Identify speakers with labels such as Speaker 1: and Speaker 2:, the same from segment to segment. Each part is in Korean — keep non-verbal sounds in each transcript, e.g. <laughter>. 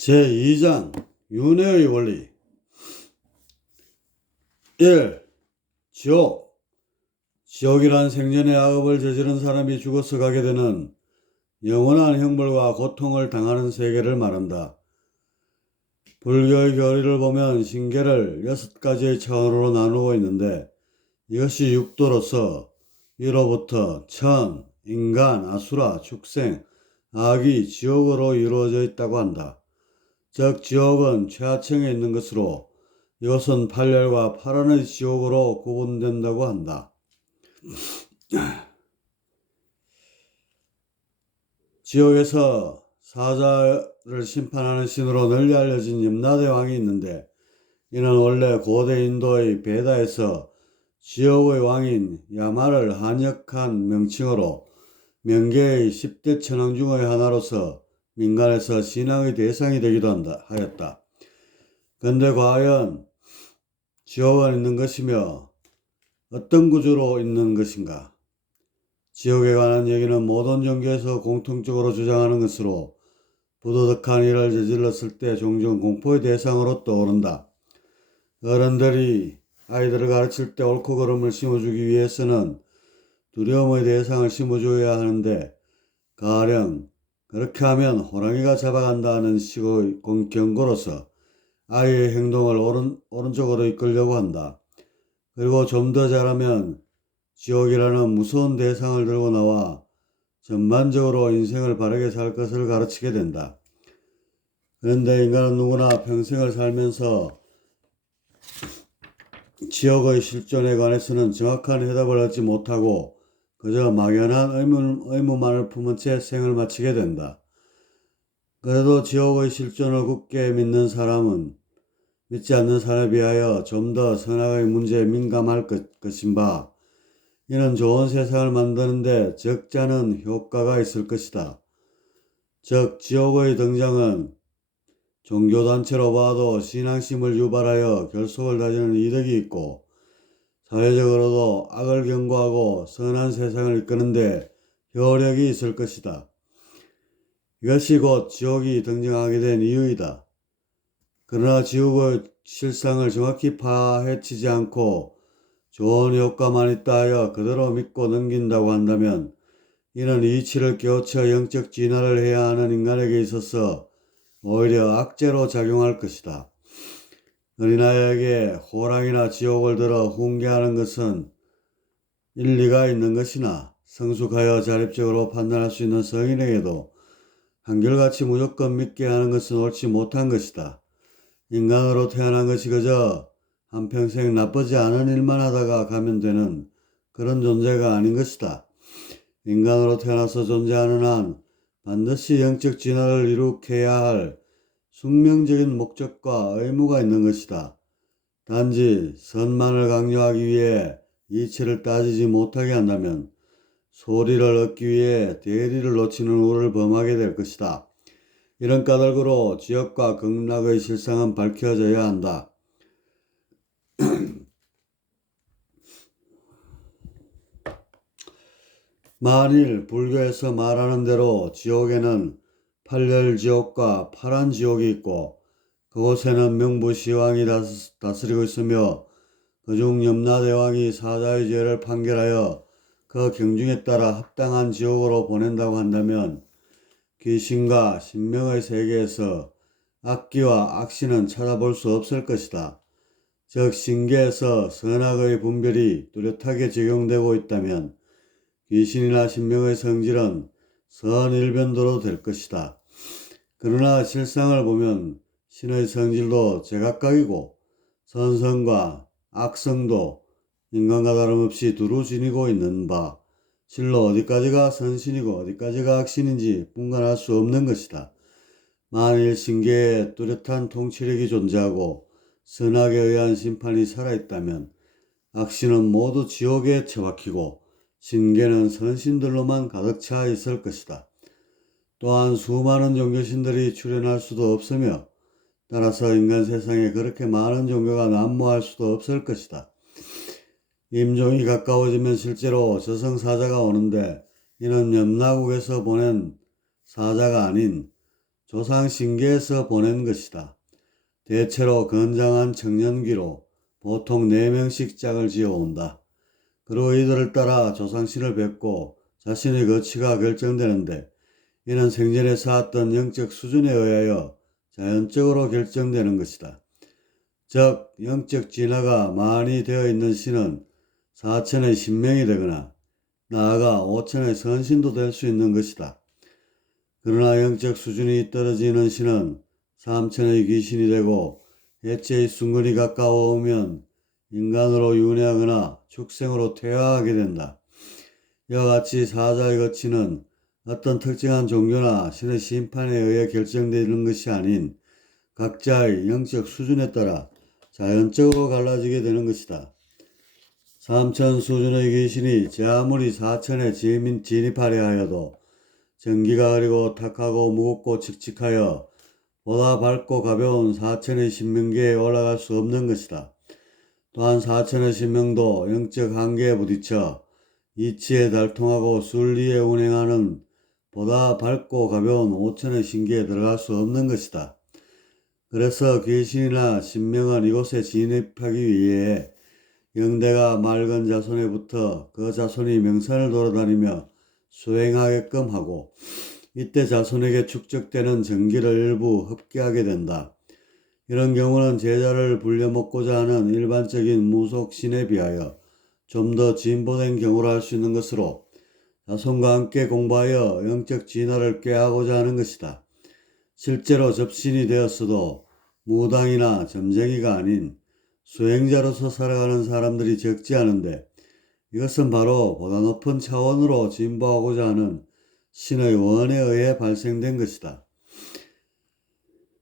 Speaker 1: 제2장 윤회의 원리 1. 지옥 지옥이란 생전에 악업을 저지른 사람이 죽어서 가게 되는 영원한 형벌과 고통을 당하는 세계를 말한다. 불교의 교리를 보면 신계를 여섯 가지의 차원으로 나누고 있는데 이것이 육도로서 위로부터 천, 인간, 아수라, 축생, 악이 지옥으로 이루어져 있다고 한다. 즉 지옥은 최하층에 있는 것으로 이것은 팔열과 파란의 지옥으로 구분된다고 한다. <clears throat> 지옥에서 사자를 심판하는 신으로 널리 알려진 염라대 왕이 있는데 이는 원래 고대 인도의 베다에서 지옥의 왕인 야마를 한역한 명칭으로 명계의 10대 천왕 중의 하나로서 민간에서 신앙의 대상이 되기도 한다 하였다. 근데 과연 지옥은 있는 것이며 어떤 구조로 있는 것인가? 지옥에 관한 얘기는 모든 종교에서 공통적으로 주장하는 것으로 부도덕한 일을 저질렀을 때 종종 공포의 대상으로 떠오른다. 어른들이 아이들을 가르칠 때 옳고 그름을 심어주기 위해서는 두려움의 대상을 심어줘야 하는데 가령 그렇게 하면 호랑이가 잡아간다는 식의 경고로서 아이의 행동을 오른, 오른쪽으로 이끌려고 한다. 그리고 좀더 잘하면 지옥이라는 무서운 대상을 들고 나와 전반적으로 인생을 바르게 살 것을 가르치게 된다. 그런데 인간은 누구나 평생을 살면서 지옥의 실존에 관해서는 정확한 해답을 얻지 못하고 그저 막연한 의문, 의무만을 품은 채 생을 마치게 된다. 그래도 지옥의 실존을 굳게 믿는 사람은 믿지 않는 사람에 비하여 좀 더 선악의 문제에 민감할 것, 것인 바 이는 좋은 세상을 만드는데 적잖은 효과가 있을 것이다. 즉 지옥의 등장은 종교단체로 봐도 신앙심을 유발하여 결속을 다지는 이득이 있고 사회적으로도 악을 경고하고 선한 세상을 이끄는데 효력이 있을 것이다. 이것이 곧 지옥이 등장하게 된 이유이다. 그러나 지옥의 실상을 정확히 파헤치지 않고 좋은 효과만 있다 하여 그대로 믿고 넘긴다고 한다면 이는 이치를 깨우쳐 영적 진화를 해야 하는 인간에게 있어서 오히려 악재로 작용할 것이다. 어린아이에게 호랑이나 지옥을 들어 훈계하는 것은 일리가 있는 것이나 성숙하여 자립적으로 판단할 수 있는 성인에게도 한결같이 무조건 믿게 하는 것은 옳지 못한 것이다. 인간으로 태어난 것이 그저 한평생 나쁘지 않은 일만 하다가 가면 되는 그런 존재가 아닌 것이다. 인간으로 태어나서 존재하는 한 반드시 영적 진화를 이룩해야 할 숙명적인 목적과 의무가 있는 것이다. 단지 선만을 강요하기 위해 이치를 따지지 못하게 한다면 소리를 얻기 위해 대리를 놓치는 우를 범하게 될 것이다. 이런 까닭으로 지역과 극락의 실상은 밝혀져야 한다. <clears throat> 만일 불교에서 말하는 대로 지옥에는 팔열지옥과 파란지옥이 있고 그곳에는 명부시왕이 다스리고 있으며 그중 염라대왕이 사자의 죄를 판결하여 그 경중에 따라 합당한 지옥으로 보낸다고 한다면 귀신과 신명의 세계에서 악기와 악신은 찾아볼 수 없을 것이다. 즉 신계에서 선악의 분별이 뚜렷하게 적용되고 있다면 귀신이나 신명의 성질은 선일변도로 될 것이다. 그러나 실상을 보면 신의 성질도 제각각이고 선성과 악성도 인간과 다름없이 두루 지니고 있는 바 실로 어디까지가 선신이고 어디까지가 악신인지 분간할 수 없는 것이다. 만일 신계에 뚜렷한 통치력이 존재하고 선악에 의한 심판이 살아있다면 악신은 모두 지옥에 처박히고 신계는 선신들로만 가득 차 있을 것이다. 또한 수많은 종교신들이 출현할 수도 없으며 따라서 인간 세상에 그렇게 많은 종교가 난무할 수도 없을 것이다. 임종이 가까워지면 실제로 저승 사자가 오는데 이는 염라국에서 보낸 사자가 아닌 조상 신계에서 보낸 것이다. 대체로 건장한 청년기로 보통 4명씩 짝을 지어 온다. 그리고 이들을 따라 조상신을 뵙고 자신의 거취가 결정되는데 이는 생전에 쌓았던 영적 수준에 의하여 자연적으로 결정되는 것이다. 즉 영적 진화가 많이 되어 있는 신은 사천의 신명이 되거나 나아가 오천의 선신도 될 수 있는 것이다. 그러나 영적 수준이 떨어지는 신은 삼천의 귀신이 되고 해체의 순간이 가까워오면 인간으로 윤회하거나 축생으로 퇴화하게 된다. 이와 같이 사자의 거치는 어떤 특정한 종교나 신의 심판에 의해 결정되는 것이 아닌 각자의 영적 수준에 따라 자연적으로 갈라지게 되는 것이다. 삼천 수준의 귀신이 제 아무리 사천에 진입- 진입하려 하여도 전기가 흐리고 탁하고 무겁고 칙칙하여 보다 밝고 가벼운 사천의 신명계에 올라갈 수 없는 것이다. 또한 사천의 신명도 영적 한계에 부딪혀 이치에 달통하고 순리에 운행하는 보다 밝고 가벼운 오천의 신계에 들어갈 수 없는 것이다. 그래서 귀신이나 신명은 이곳에 진입하기 위해 영대가 맑은 자손에 붙어 그 자손이 명산을 돌아다니며 수행하게끔 하고 이때 자손에게 축적되는 전기를 일부 흡기하게 된다. 이런 경우는 제자를 불려먹고자 하는 일반적인 무속신에 비하여 좀 더 진보된 경우라 할수 있는 것으로 자손과 함께 공부하여 영적 진화를 꾀하고자 하는 것이다. 실제로 접신이 되었어도 무당이나 점쟁이가 아닌 수행자로서 살아가는 사람들이 적지 않은데 이것은 바로 보다 높은 차원으로 진보하고자 하는 신의 원에 의해 발생된 것이다.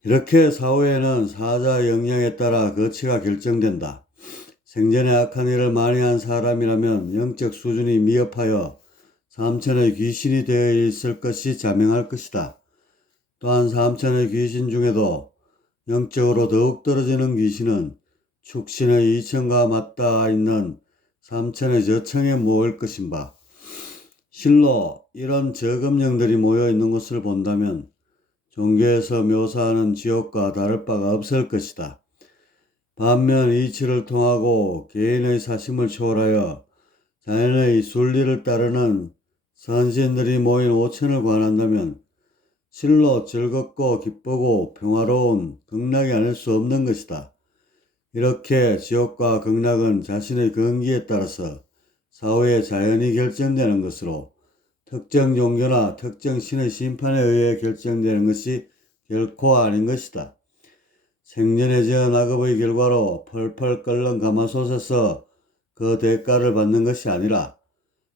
Speaker 1: 이렇게 사후에는 사자의 영향에 따라 거치가 결정된다. 생전에 악한 일을 많이 한 사람이라면 영적 수준이 미흡하여 삼천의 귀신이 되어 있을 것이 자명할 것이다. 또한 삼천의 귀신 중에도 영적으로 더욱 떨어지는 귀신은 축신의 이천과 맞닿아 있는 삼천의 저층에 모일 것인바. 실로 이런 저금령들이 모여 있는 것을 본다면 종교에서 묘사하는 지옥과 다를 바가 없을 것이다. 반면 이치를 통하고 개인의 사심을 초월하여 자연의 순리를 따르는 선신들이 모인 오천을 관한다면 실로 즐겁고 기쁘고 평화로운 극락이 아닐 수 없는 것이다. 이렇게 지옥과 극락은 자신의 근기에 따라서 사후에 자연히 결정되는 것으로 특정 종교나 특정 신의 심판에 의해 결정되는 것이 결코 아닌 것이다. 생전에 지은 악업의 결과로 펄펄 끓는 가마솥에서 그 대가를 받는 것이 아니라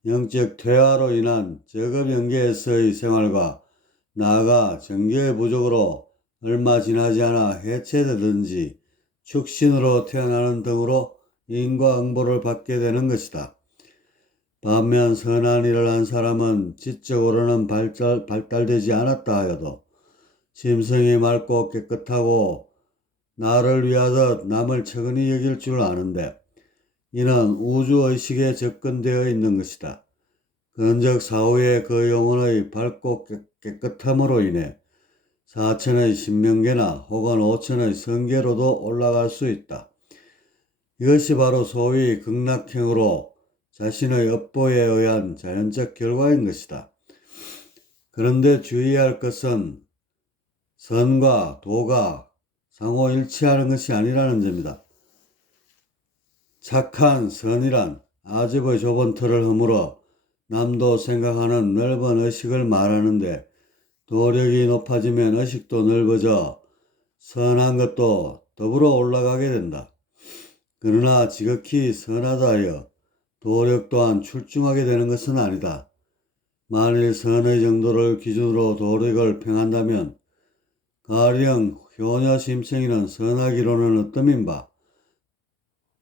Speaker 1: 영적 퇴화로 인한 저급 연계에서의 생활과 나아가 정교의 부족으로 얼마 지나지 않아 해체되든지 축신으로 태어나는 등으로 인과응보를 받게 되는 것이다. 반면 선한 일을 한 사람은 지적으로는 발달, 발달되지 않았다 하여도 심성이 맑고 깨끗하고 나를 위하듯 남을 측은히 여길 줄 아는데 이는 우주의식에 접근되어 있는 것이다. 근적 사후에 그 영혼의 밝고 깨- 깨끗함으로 인해 사천의 신명계나 혹은 오천의 성계로도 올라갈 수 있다. 이것이 바로 소위 극락행으로 자신의 업보에 의한 자연적 결과인 것이다. 그런데 주의할 것은 선과 도가 상호 일치하는 것이 아니라는 점이다. 착한 선이란 아집의 좁은 틀을 허물어 남도 생각하는 넓은 의식을 말하는데 도력이 높아지면 의식도 넓어져 선한 것도 더불어 올라가게 된다. 그러나 지극히 선하다 하여 도력 또한 출중하게 되는 것은 아니다. 만일 선의 정도를 기준으로 도력을 평한다면 가령 효녀 심청이는 선하기로는 어떠민바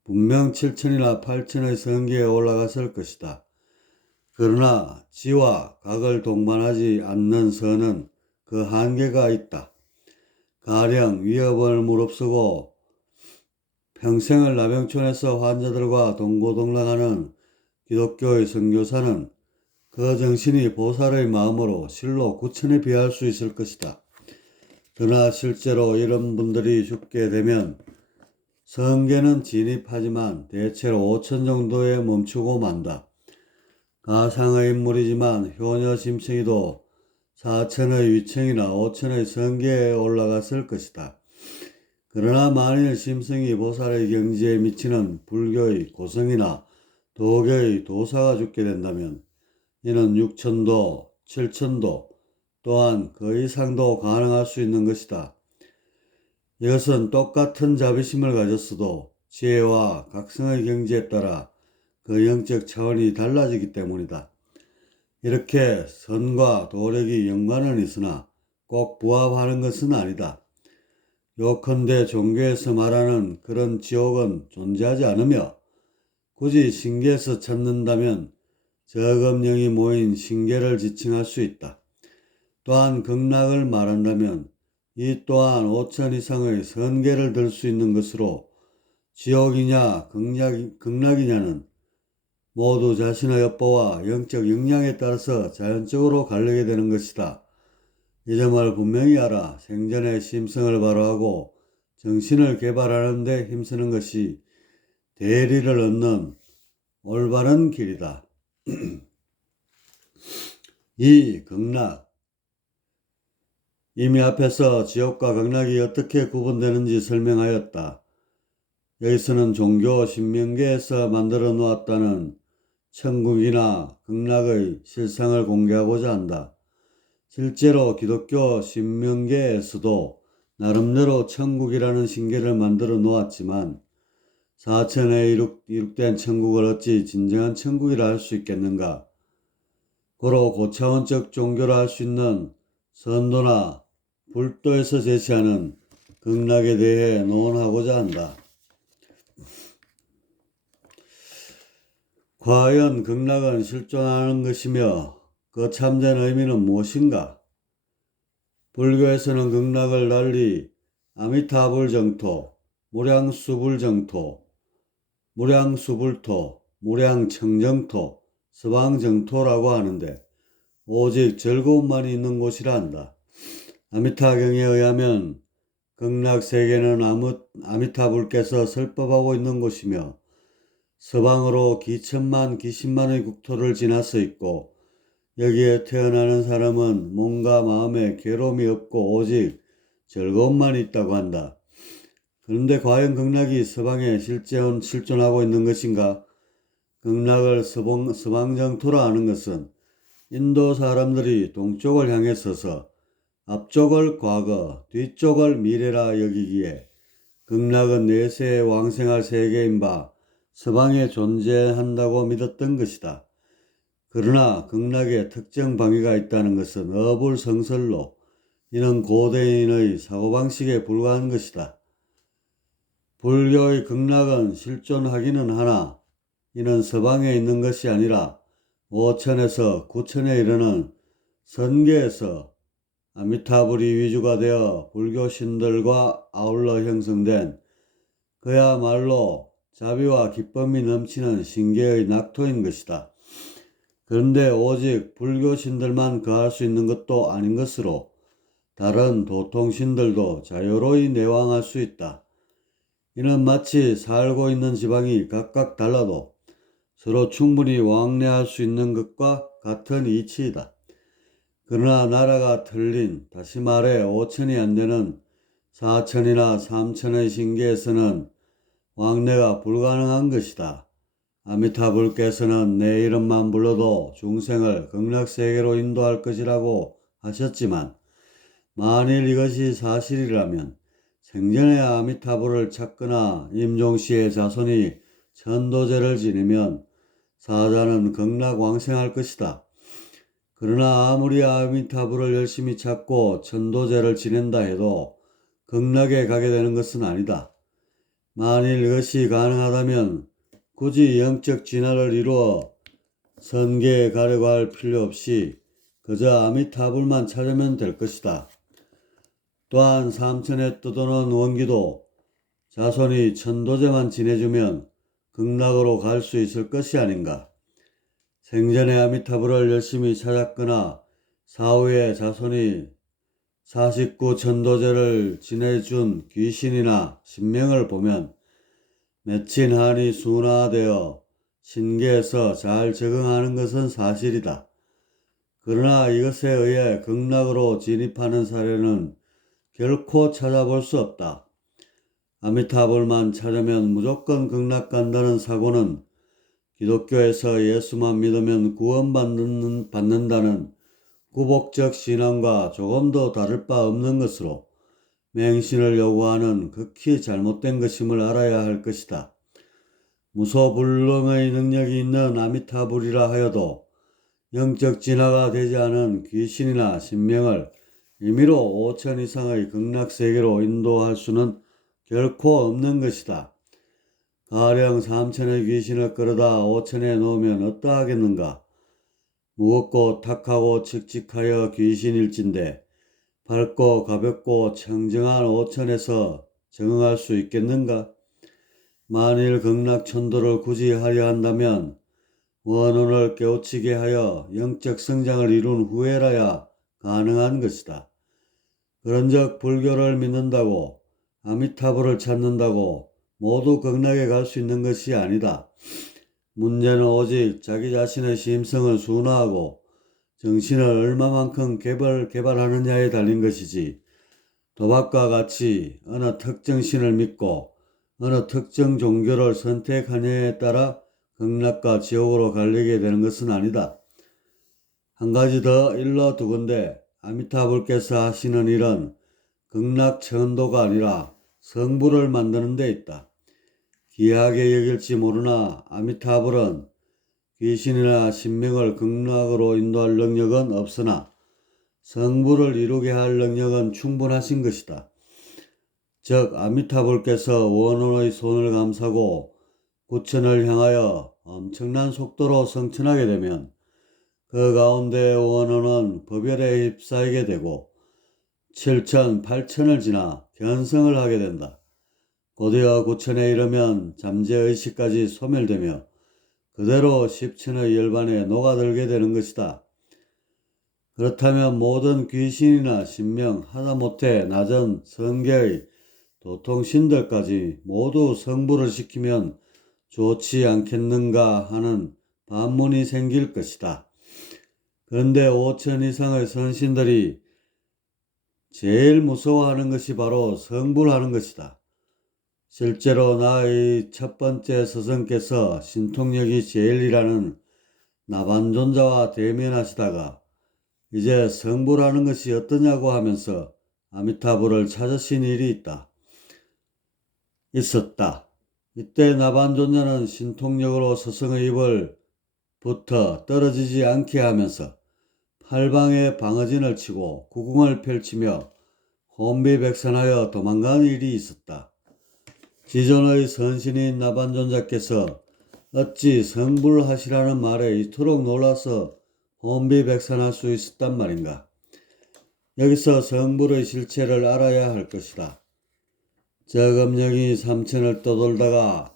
Speaker 1: 분명 7천이나 8천의 성계에 올라갔을 것이다. 그러나 지와 각을 동반하지 않는 선은 그 한계가 있다. 가령 위협을 무릅쓰고 평생을 나병촌에서 환자들과 동고동락하는 기독교의 선교사는 그 정신이 보살의 마음으로 실로 구천에 비할 수 있을 것이다. 그러나 실제로 이런 분들이 죽게 되면 성계는 진입하지만 대체로 5천 정도에 멈추고 만다. 가상의 인물이지만 효녀 심청이도 4천의 위층이나 5천의 성계에 올라갔을 것이다. 그러나 만일 심성이 보살의 경지에 미치는 불교의 고성이나 도교의 도사가 죽게 된다면 이는 6천도, 7천도 또한 그 이상도 가능할 수 있는 것이다. 이것은 똑같은 자비심을 가졌어도 지혜와 각성의 경지에 따라 그 영적 차원이 달라지기 때문이다. 이렇게 선과 도력이 연관은 있으나 꼭 부합하는 것은 아니다. 요컨대 종교에서 말하는 그런 지옥은 존재하지 않으며 굳이 신계에서 찾는다면 저금령이 모인 신계를 지칭할 수 있다. 또한 극락을 말한다면 이 또한 5천 이상의 선계를 들 수 있는 것으로 지옥이냐 극락, 극락이냐는 모두 자신의 여보와 영적 역량에 따라서 자연적으로 갈리게 되는 것이다. 이 점을 분명히 알아 생전의 심성을 바로하고 정신을 개발하는 데 힘쓰는 것이 대리를 얻는 올바른 길이다. <clears throat> 이 극락 이미 앞에서 지옥과 극락이 어떻게 구분되는지 설명하였다. 여기서는 종교 신명계에서 만들어 놓았다는 천국이나 극락의 실상을 공개하고자 한다. 실제로 기독교 신명계에서도 나름대로 천국이라는 신계를 만들어 놓았지만 사천에 이룩, 이룩된 천국을 어찌 진정한 천국이라 할 수 있겠는가? 고로 고차원적 종교라 할 수 있는 선도나 불도에서 제시하는 극락에 대해 논하고자 한다. 과연 극락은 실존하는 것이며 그 참된 의미는 무엇인가? 불교에서는 극락을 달리 아미타불 정토, 무량수불 정토, 무량수불토, 무량청정토, 서방정토라고 하는데 오직 즐거움만이 있는 곳이라 한다. 아미타경에 의하면 극락 세계는 아미타불께서 설법하고 있는 곳이며 서방으로 기천만 기십만의 국토를 지나서 있고 여기에 태어나는 사람은 몸과 마음에 괴로움이 없고 오직 즐거움만 있다고 한다. 그런데 과연 극락이 서방에 실존, 실존하고 있는 것인가? 극락을 서방, 서방정토라 하는 것은 인도 사람들이 동쪽을 향해 서서 앞쪽을 과거, 뒤쪽을 미래라 여기기에 극락은 내세에 왕생할 세계인 바 서방에 존재한다고 믿었던 것이다. 그러나 극락에 특정 방위가 있다는 것은 어불성설로 이는 고대인의 사고방식에 불과한 것이다. 불교의 극락은 실존하기는 하나 이는 서방에 있는 것이 아니라 5천에서 9천에 이르는 선계에서 아미타불이 위주가 되어 불교 신들과 아울러 형성된 그야말로 자비와 기쁨이 넘치는 신계의 낙토인 것이다. 그런데 오직 불교 신들만 거할 수 있는 것도 아닌 것으로 다른 도통 신들도 자유로이 내왕할 수 있다. 이는 마치 살고 있는 지방이 각각 달라도 서로 충분히 왕래할 수 있는 것과 같은 이치이다. 그러나 나라가 틀린, 다시 말해 5천이 안 되는 4천이나 3천의 신계에서는 왕래가 불가능한 것이다. 아미타불께서는 내 이름만 불러도 중생을 극락세계로 인도할 것이라고 하셨지만 만일 이것이 사실이라면 생전에 아미타불을 찾거나 임종씨의 자손이 천도제를 지내면 사자는 극락왕생할 것이다. 그러나 아무리 아미타불을 열심히 찾고 천도제를 지낸다 해도 극락에 가게 되는 것은 아니다. 만일 이것이 가능하다면 굳이 영적 진화를 이루어 선계에 가려고 할 필요 없이 그저 아미타불만 찾으면 될 것이다. 또한 삼천에 떠도는 원기도 자손이 천도제만 지내주면 극락으로 갈 수 있을 것이 아닌가. 생전에 아미타불을 열심히 찾았거나 사후에 자손이 사십구 천도제를 지내준 귀신이나 신명을 보면 맺힌 한이 순화되어 신계에서 잘 적응하는 것은 사실이다. 그러나 이것에 의해 극락으로 진입하는 사례는 결코 찾아볼 수 없다. 아미타불만 찾으면 무조건 극락 간다는 사고는 기독교에서 예수만 믿으면 구원받는, 받는다는 구복적 신앙과 조금도 다를 바 없는 것으로 맹신을 요구하는 극히 잘못된 것임을 알아야 할 것이다. 무소불능의 능력이 있는 아미타불이라 하여도 영적 진화가 되지 않은 귀신이나 신명을 임의로 5천 이상의 극락 세계로 인도할 수는 결코 없는 것이다. 가령 3천의 귀신을 끌어다 5천에 놓으면 어떠하겠는가? 무겁고 탁하고 칙칙하여 귀신일진데 밝고 가볍고 청정한 5천에서 적응할 수 있겠는가? 만일 극락천도를 굳이 하려 한다면 원혼을 깨우치게 하여 영적 성장을 이룬 후에라야 가능한 것이다. 그런즉 불교를 믿는다고 아미타불을 찾는다고 모두 극락에 갈 수 있는 것이 아니다. 문제는 오직 자기 자신의 심성을 순화하고 정신을 얼마만큼 개발, 개발하느냐에 달린 것이지 도박과 같이 어느 특정 신을 믿고 어느 특정 종교를 선택하느냐에 따라 극락과 지옥으로 갈리게 되는 것은 아니다. 한 가지 더 일러 두건데 아미타불께서 하시는 일은 극락 천도가 아니라 성부를 만드는 데 있다. 기이하게 여길지 모르나 아미타불은 귀신이나 신명을 극락으로 인도할 능력은 없으나 성부를 이루게 할 능력은 충분하신 것이다. 즉 아미타불께서 원혼의 손을 감싸고 구천을 향하여 엄청난 속도로 성천하게 되면 그 가운데 원혼은 법열에 휩싸이게 되고 7천, 8천을 지나 견성을 하게 된다. 곧이어 9천에 이르면 잠재의식까지 소멸되며 그대로 10천의 열반에 녹아들게 되는 것이다. 그렇다면 모든 귀신이나 신명 하다못해 낮은 성계의 도통신들까지 모두 성부를 시키면 좋지 않겠는가 하는 반문이 생길 것이다. 그런데 5천 이상의 선신들이 제일 무서워하는 것이 바로 성불하는 것이다. 실제로 나의 첫 번째 스승께서 신통력이 제일이라는 나반존자와 대면하시다가 이제 성불하는 것이 어떠냐고 하면서 아미타불을 찾으신 일이 있다. 있었다. 이때 나반존자는 신통력으로 스승의 입을 붙어 떨어지지 않게 하면서 팔방에 방어진을 치고 구궁을 펼치며 혼비백산하여 도망간 일이 있었다. 기존의 선신인 나반존자께서 어찌 성불하시라는 말에 이토록 놀라서 혼비백산할 수 있었단 말인가. 여기서 성불의 실체를 알아야 할 것이다. 저금령이 삼천을 떠돌다가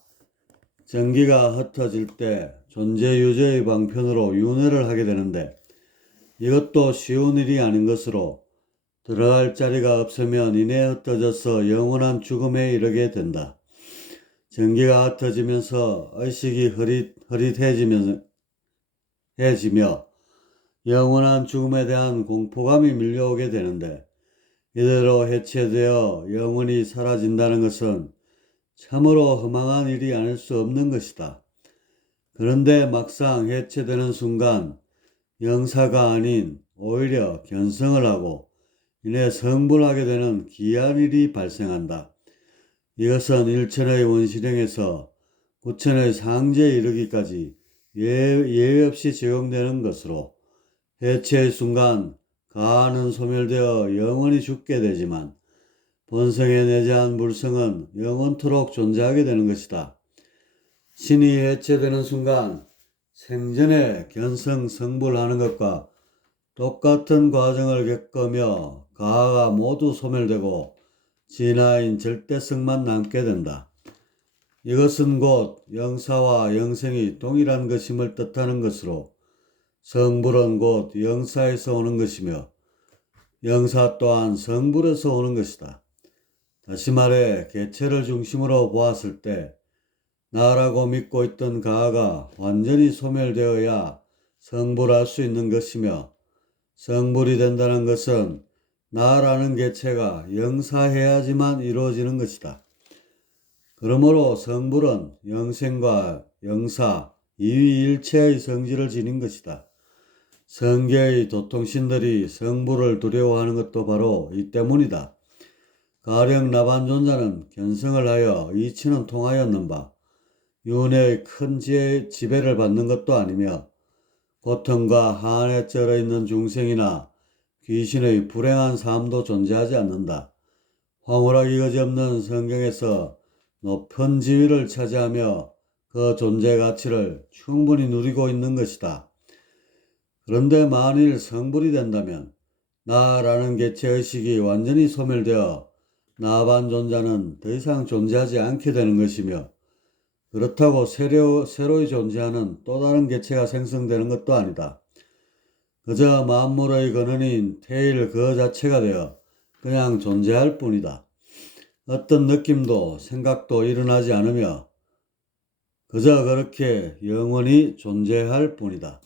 Speaker 1: 전기가 흩어질 때 존재유죄의 방편으로 윤회를 하게 되는데 이것도 쉬운 일이 아닌 것으로 들어갈 자리가 없으면 이내 흩어져서 영원한 죽음에 이르게 된다. 전기가 흩어지면서 의식이 흐릿, 흐릿해지며 해지며 영원한 죽음에 대한 공포감이 밀려오게 되는데 이대로 해체되어 영원히 사라진다는 것은 참으로 허망한 일이 아닐 수 없는 것이다. 그런데 막상 해체되는 순간 영사가 아닌 오히려 견성을 하고 이내 성불하게 되는 기이한 일이 발생한다. 이것은 일천의 원시령에서 구천의 상제에 이르기까지 예외 없이 적용되는 것으로 해체의 순간 가는 소멸되어 영원히 죽게 되지만 본성에 내재한 물성은 영원토록 존재하게 되는 것이다. 신이 해체되는 순간 생전에 견성 성불하는 것과 똑같은 과정을 겪으며 가가 모두 소멸되고 진화인 절대성만 남게 된다. 이것은 곧 영사와 영생이 동일한 것임을 뜻하는 것으로 성불은 곧 영사에서 오는 것이며 영사 또한 성불에서 오는 것이다. 다시 말해 개체를 중심으로 보았을 때 나라고 믿고 있던 가가 완전히 소멸되어야 성불할 수 있는 것이며 성불이 된다는 것은 나라는 개체가 영사해야지만 이루어지는 것이다. 그러므로 성불은 영생과 영사, 이위일체의 성질을 지닌 것이다. 성계의 도통신들이 성불을 두려워하는 것도 바로 이 때문이다. 가령 나반존자는 견성을 하여 이치는 통하였는 바 윤회의 큰 지혜, 지배를 받는 것도 아니며 고통과 한에 쩔어 있는 중생이나 귀신의 불행한 삶도 존재하지 않는다. 황홀하기 거지없는 성경에서 높은 지위를 차지하며 그 존재 가치를 충분히 누리고 있는 것이다. 그런데 만일 성불이 된다면 나라는 개체의식이 완전히 소멸되어 나반 존재는 더 이상 존재하지 않게 되는 것이며 그렇다고 새로, 새로이 존재하는 또 다른 개체가 생성되는 것도 아니다. 그저 만물의 근원인 태일 그 자체가 되어 그냥 존재할 뿐이다. 어떤 느낌도 생각도 일어나지 않으며 그저 그렇게 영원히 존재할 뿐이다.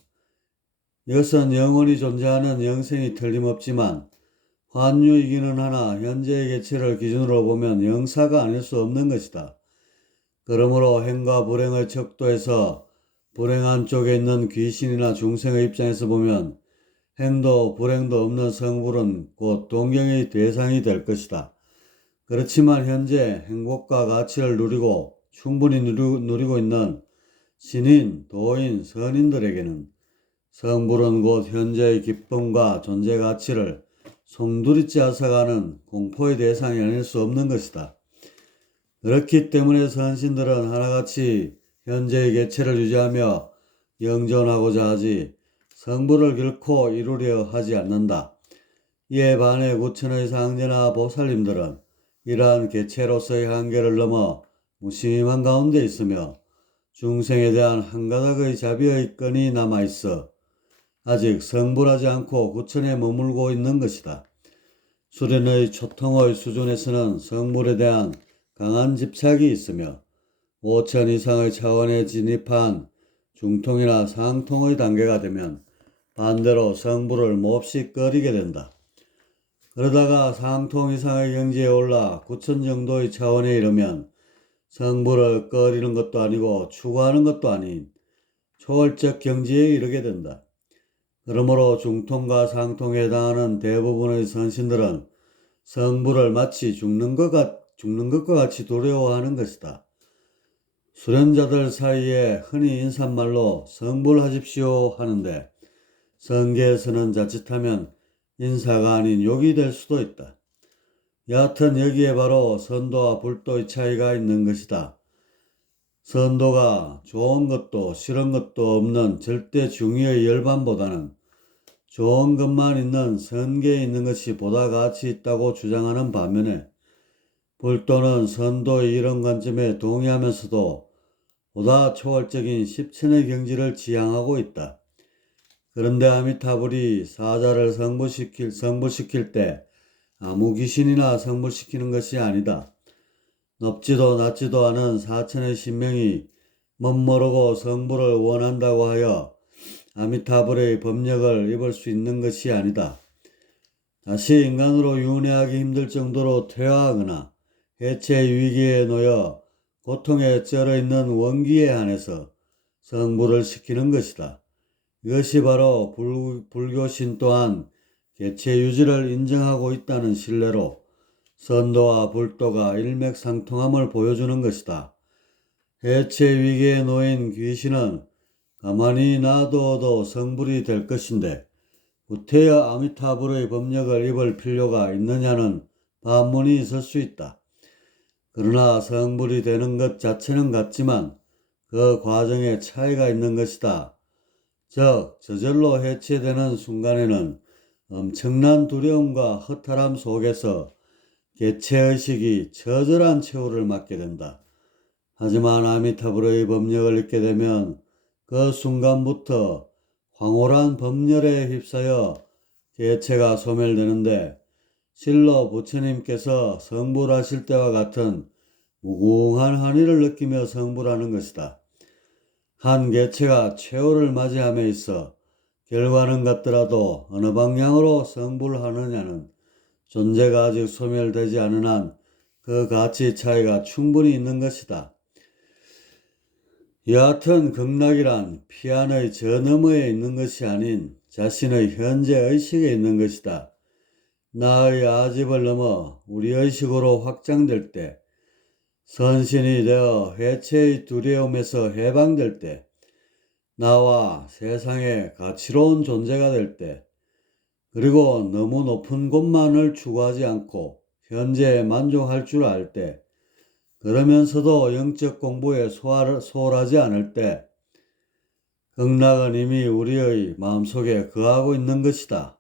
Speaker 1: 이것은 영원히 존재하는 영생이 틀림없지만 환유이기는 하나 현재의 개체를 기준으로 보면 영사가 아닐 수 없는 것이다. 그러므로 행과 불행의 척도에서 불행한 쪽에 있는 귀신이나 중생의 입장에서 보면 행도 불행도 없는 성불은 곧 동경의 대상이 될 것이다. 그렇지만 현재 행복과 가치를 누리고 충분히 누리고 있는 신인, 도인, 선인들에게는 성불은 곧 현재의 기쁨과 존재 가치를 송두리째 앗아가는 공포의 대상이 아닐 수 없는 것이다. 그렇기 때문에 선신들은 하나같이 현재의 개체를 유지하며 영존하고자 하지 성불을 결코 이루려 하지 않는다. 이에 반해 구천의 상제나 보살님들은 이러한 개체로서의 한계를 넘어 무심한 가운데 있으며 중생에 대한 한 가닥의 자비의 끈이 남아있어 아직 성불하지 않고 구천에 머물고 있는 것이다. 수련의 초통의 수준에서는 성불에 대한 강한 집착이 있으며 5천 이상의 차원에 진입한 중통이나 상통의 단계가 되면 반대로 성불을 몹시 꺼리게 된다. 그러다가 상통 이상의 경지에 올라 9천 정도의 차원에 이르면 성불을 꺼리는 것도 아니고 추구하는 것도 아닌 초월적 경지에 이르게 된다. 그러므로 중통과 상통에 해당하는 대부분의 선신들은 성불을 마치 죽는, 것 같, 죽는 것과 같이 두려워하는 것이다. 수련자들 사이에 흔히 인사말로 성불하십시오 하는데 성계에서는 자칫하면 인사가 아닌 욕이 될 수도 있다. 여하튼 여기에 바로 선도와 불도의 차이가 있는 것이다. 선도가 좋은 것도 싫은 것도 없는 절대 중의의 열반보다는 좋은 것만 있는 선계에 있는 것이 보다 가치 있다고 주장하는 반면에 불도는 선도의 이런 관점에 동의하면서도 보다 초월적인 십천의 경지를 지향하고 있다. 그런데 아미타불이 사자를 성불시킬, 성불시킬 때 아무 귀신이나 성불시키는 것이 아니다. 높지도 낮지도 않은 사천의 신명이 멋모르고 성불을 원한다고 하여 아미타불의 법력을 입을 수 있는 것이 아니다. 다시 인간으로 윤회하기 힘들 정도로 퇴화하거나 해체 위기에 놓여 고통에 쩔어 있는 원기에 한해서 성불을 시키는 것이다. 이것이 바로 불, 불교신 또한 개체 유지를 인정하고 있다는 신뢰로 선도와 불도가 일맥상통함을 보여주는 것이다. 해체 위기에 놓인 귀신은 가만히 놔둬도 성불이 될 것인데 구태여 아미타불의 법력을 입을 필요가 있느냐는 반문이 있을 수 있다. 그러나 성불이 되는 것 자체는 같지만 그 과정에 차이가 있는 것이다. 즉 저절로 해체되는 순간에는 엄청난 두려움과 허탈함 속에서 개체의식이 처절한 최후를 맞게 된다. 하지만 아미타불의 법력을 잊게 되면 그 순간부터 황홀한 법렬에 휩싸여 개체가 소멸되는데 실로 부처님께서 성불하실 때와 같은 무궁한 한의를 느끼며 성불하는 것이다. 한 개체가 최후를 맞이함에 있어 결과는 같더라도 어느 방향으로 성불하느냐는 존재가 아직 소멸되지 않은 한 그 가치 차이가 충분히 있는 것이다. 여하튼 극락이란 피안의 저 너머에 있는 것이 아닌 자신의 현재 의식에 있는 것이다. 나의 아집을 넘어 우리 의식으로 확장될 때, 선신이 되어 해체의 두려움에서 해방될 때, 나와 세상의 가치로운 존재가 될 때, 그리고 너무 높은 곳만을 추구하지 않고 현재에 만족할 줄 알 때, 그러면서도 영적 공부에 소홀- 소홀하지 않을 때, 극락은 이미 우리의 마음속에 거하고 있는 것이다.